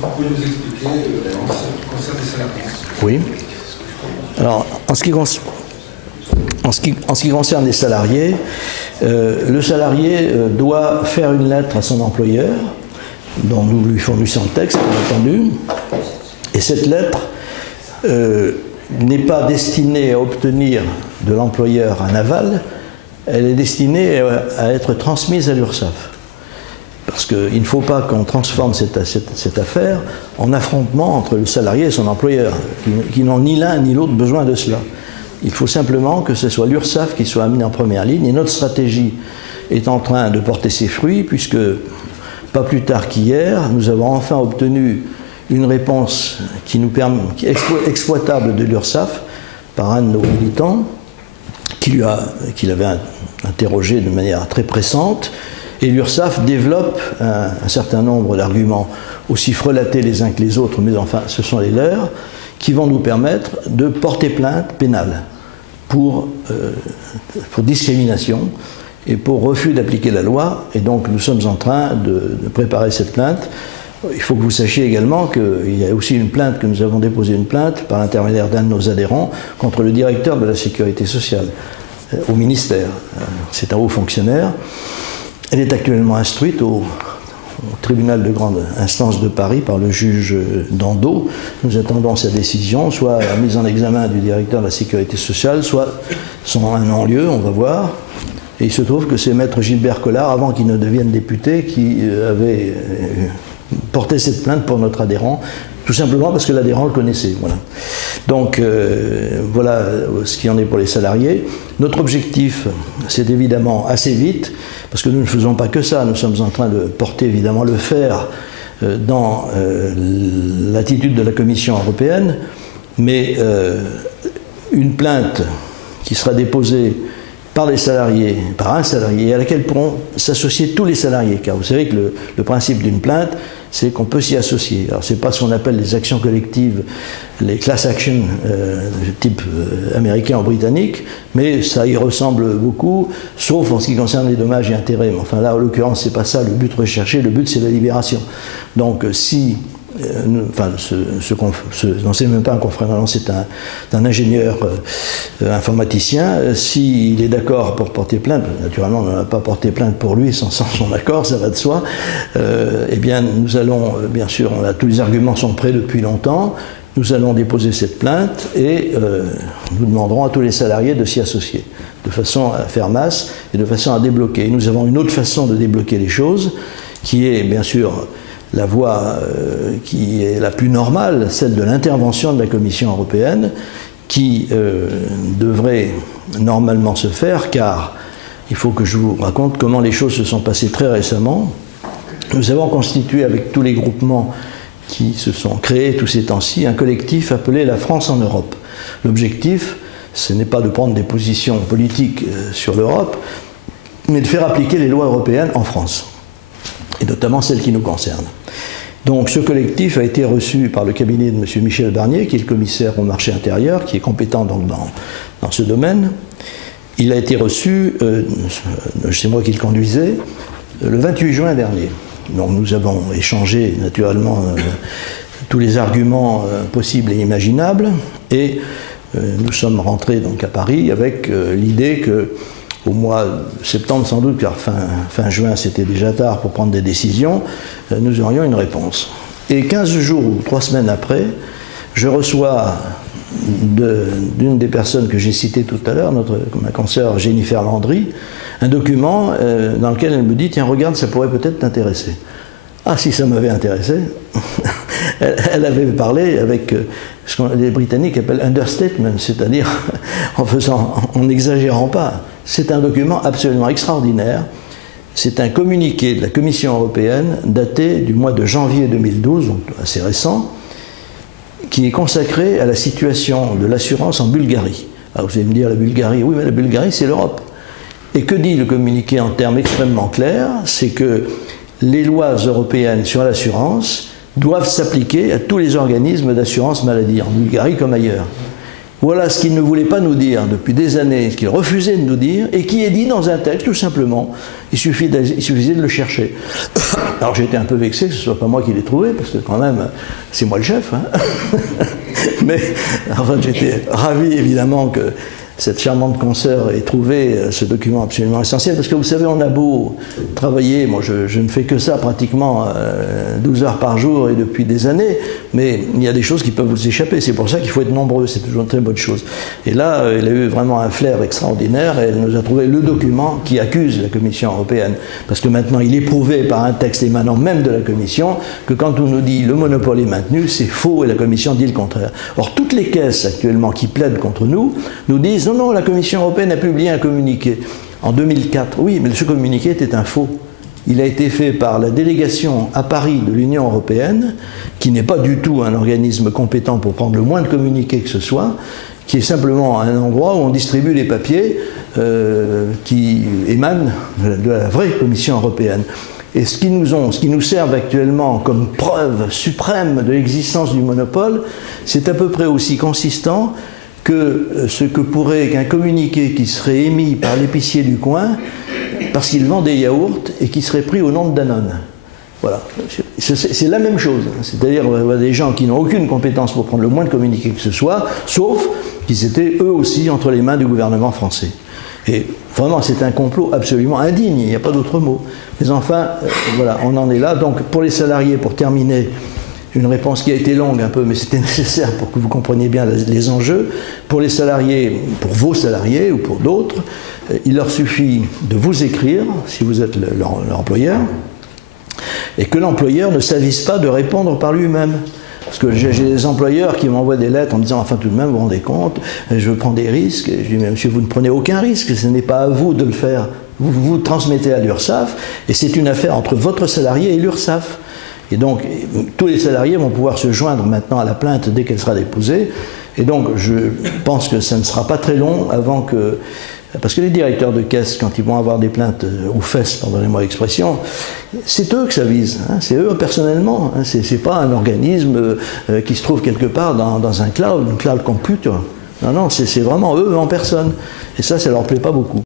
vous pouvez nous expliquer en ce qui concerne les salariés. Oui. Alors, en ce qui concerne les salariés, le salarié doit faire une lettre à son employeur, dont nous lui fournissons le texte, bien entendu, et cette lettre n'est pas destinée à obtenir de l'employeur un aval, elle est destinée à être transmise à l'URSSAF. Parce qu'il ne faut pas qu'on transforme cette affaire en affrontement entre le salarié et son employeur, qui n'ont ni l'un ni l'autre besoin de cela. Il faut simplement que ce soit l'URSSAF qui soit amené en première ligne, et notre stratégie est en train de porter ses fruits, puisque pas plus tard qu'hier, nous avons enfin obtenu une réponse qui est exploitable de l'URSSAF par un de nos militants, qui l'avait interrogé de manière très pressante. Et l'URSSAF développe un certain nombre d'arguments, aussi frelatés les uns que les autres, mais enfin ce sont les leurs, qui vont nous permettre de porter plainte pénale pour discrimination et pour refus d'appliquer la loi. Et donc nous sommes en train de préparer cette plainte. Il faut que vous sachiez également qu'il y a aussi une plainte, que nous avons déposé une plainte par l'intermédiaire d'un de nos adhérents contre le directeur de la Sécurité sociale au ministère. C'est un haut fonctionnaire. Elle est actuellement instruite au tribunal de grande instance de Paris par le juge Dando. Nous attendons sa décision, soit la mise en examen du directeur de la Sécurité sociale, soit un non-lieu, on va voir. Et il se trouve que c'est maître Gilbert Collard, avant qu'il ne devienne député, qui avait porté cette plainte pour notre adhérent, tout simplement parce que l'adhérent le connaissait. Voilà. Donc voilà ce qu'il en est pour les salariés. Notre objectif, c'est évidemment assez vite, parce que nous ne faisons pas que ça, nous sommes en train de porter évidemment le fer dans l'attitude de la Commission européenne, mais une plainte qui sera déposée par les salariés, par un salarié, à laquelle pourront s'associer tous les salariés, car vous savez que le principe d'une plainte, c'est qu'on peut s'y associer. Alors c'est pas ce qu'on appelle les actions collectives, les class actions type américain ou britannique, mais ça y ressemble beaucoup, sauf en ce qui concerne les dommages et intérêts. Mais enfin là, en l'occurrence, c'est pas ça le but recherché, le but c'est la libération. Donc si non, c'est même pas un confrère, non, c'est un ingénieur informaticien. S'il est d'accord pour porter plainte, naturellement, on n'a pas porté plainte pour lui sans son accord, ça va de soi. Eh bien, nous allons, bien sûr, tous les arguments sont prêts depuis longtemps. Nous allons déposer cette plainte et nous demanderons à tous les salariés de s'y associer, de façon à faire masse et de façon à débloquer. Nous avons une autre façon de débloquer les choses, qui est, bien sûr, la voie qui est la plus normale, celle de l'intervention de la Commission européenne, qui devrait normalement se faire, car il faut que je vous raconte comment les choses se sont passées très récemment. Nous avons constitué avec tous les groupements qui se sont créés tous ces temps-ci un collectif appelé La France en Europe. L'objectif, ce n'est pas de prendre des positions politiques sur l'Europe, mais de faire appliquer les lois européennes en France, et notamment celles qui nous concernent. Donc ce collectif a été reçu par le cabinet de M. Michel Barnier, qui est le commissaire au marché intérieur, qui est compétent donc dans ce domaine. Il a été reçu, c'est moi qui le conduisais, le 28 juin dernier. Donc nous avons échangé naturellement tous les arguments possibles et imaginables, et nous sommes rentrés donc à Paris avec l'idée que au mois de septembre sans doute, car fin juin c'était déjà tard pour prendre des décisions, nous aurions une réponse. Et 15 jours ou 3 semaines après, je reçois d'une des personnes que j'ai citées tout à l'heure, ma consoeur Jennifer Landry, un document dans lequel elle me dit « Tiens, regarde, ça pourrait peut-être t'intéresser ». Ah, si ça m'avait intéressé. Elle avait parlé avec ce que les Britanniques appellent understatement, c'est-à-dire en n'exagérant pas. C'est un document absolument extraordinaire. C'est un communiqué de la Commission européenne daté du mois de janvier 2012, donc assez récent, qui est consacré à la situation de l'assurance en Bulgarie. Alors vous allez me dire, la Bulgarie, oui, mais la Bulgarie, c'est l'Europe. Et que dit le communiqué en termes extrêmement clairs? C'est que les lois européennes sur l'assurance doivent s'appliquer à tous les organismes d'assurance maladie, en Bulgarie comme ailleurs. Voilà ce qu'il ne voulait pas nous dire depuis des années, ce qu'il refusait de nous dire, et qui est dit dans un texte, tout simplement. Il suffisait de le chercher. Alors j'ai été un peu vexé que ce ne soit pas moi qui l'ai trouvé, parce que quand même, c'est moi le chef. Hein. Mais enfin, j'étais ravi, évidemment, que cette charmante consoeur ait trouvé ce document absolument essentiel, parce que vous savez, on a beau travailler, moi je ne fais que ça pratiquement 12 heures par jour et depuis des années, mais il y a des choses qui peuvent vous échapper, c'est pour ça qu'il faut être nombreux, c'est toujours une très bonne chose. Et là, elle a eu vraiment un flair extraordinaire, et elle nous a trouvé le document qui accuse la Commission européenne, parce que maintenant il est prouvé par un texte émanant même de la Commission que quand on nous dit le monopole est maintenu, c'est faux, et la Commission dit le contraire. Or, toutes les caisses actuellement qui plaident contre nous disent non, non, la Commission européenne a publié un communiqué en 2004. Oui, mais ce communiqué était un faux. Il a été fait par la délégation à Paris de l'Union européenne, qui n'est pas du tout un organisme compétent pour prendre le moins de communiqués que ce soit, qui est simplement un endroit où on distribue les papiers qui émanent de la vraie Commission européenne. Et ce qui nous sert actuellement comme preuve suprême de l'existence du monopole, c'est à peu près aussi consistant que ce que pourrait qu'un communiqué qui serait émis par l'épicier du coin parce qu'il vend des yaourts et qui serait pris au nom de Danone. Voilà, c'est la même chose, c'est-à-dire des gens qui n'ont aucune compétence pour prendre le moins de communiqués que ce soit, sauf qu'ils étaient eux aussi entre les mains du gouvernement français. Et vraiment, c'est un complot absolument indigne, il n'y a pas d'autre mot. Mais enfin, voilà, on en est là. Donc pour les salariés, pour terminer, une réponse qui a été longue un peu, mais c'était nécessaire pour que vous compreniez bien les enjeux. Pour les salariés, pour vos salariés ou pour d'autres, il leur suffit de vous écrire, si vous êtes leur employeur, et que l'employeur ne s'avise pas de répondre par lui-même. Parce que j'ai des employeurs qui m'envoient des lettres en me disant, enfin tout de même, vous vous rendez compte, je prends des risques. Et je dis, mais monsieur, vous ne prenez aucun risque, ce n'est pas à vous de le faire. Vous transmettez à l'URSSAF, et c'est une affaire entre votre salarié et l'URSSAF. Et donc, tous les salariés vont pouvoir se joindre maintenant à la plainte dès qu'elle sera déposée. Et donc, je pense que ça ne sera pas très long avant que... Parce que les directeurs de caisse, quand ils vont avoir des plaintes aux fesses, pardonnez-moi l'expression, c'est eux que ça vise, hein, c'est eux personnellement. Hein, c'est pas un organisme qui se trouve quelque part dans un cloud computer. Non, non, c'est vraiment eux en personne. Et ça leur plaît pas beaucoup.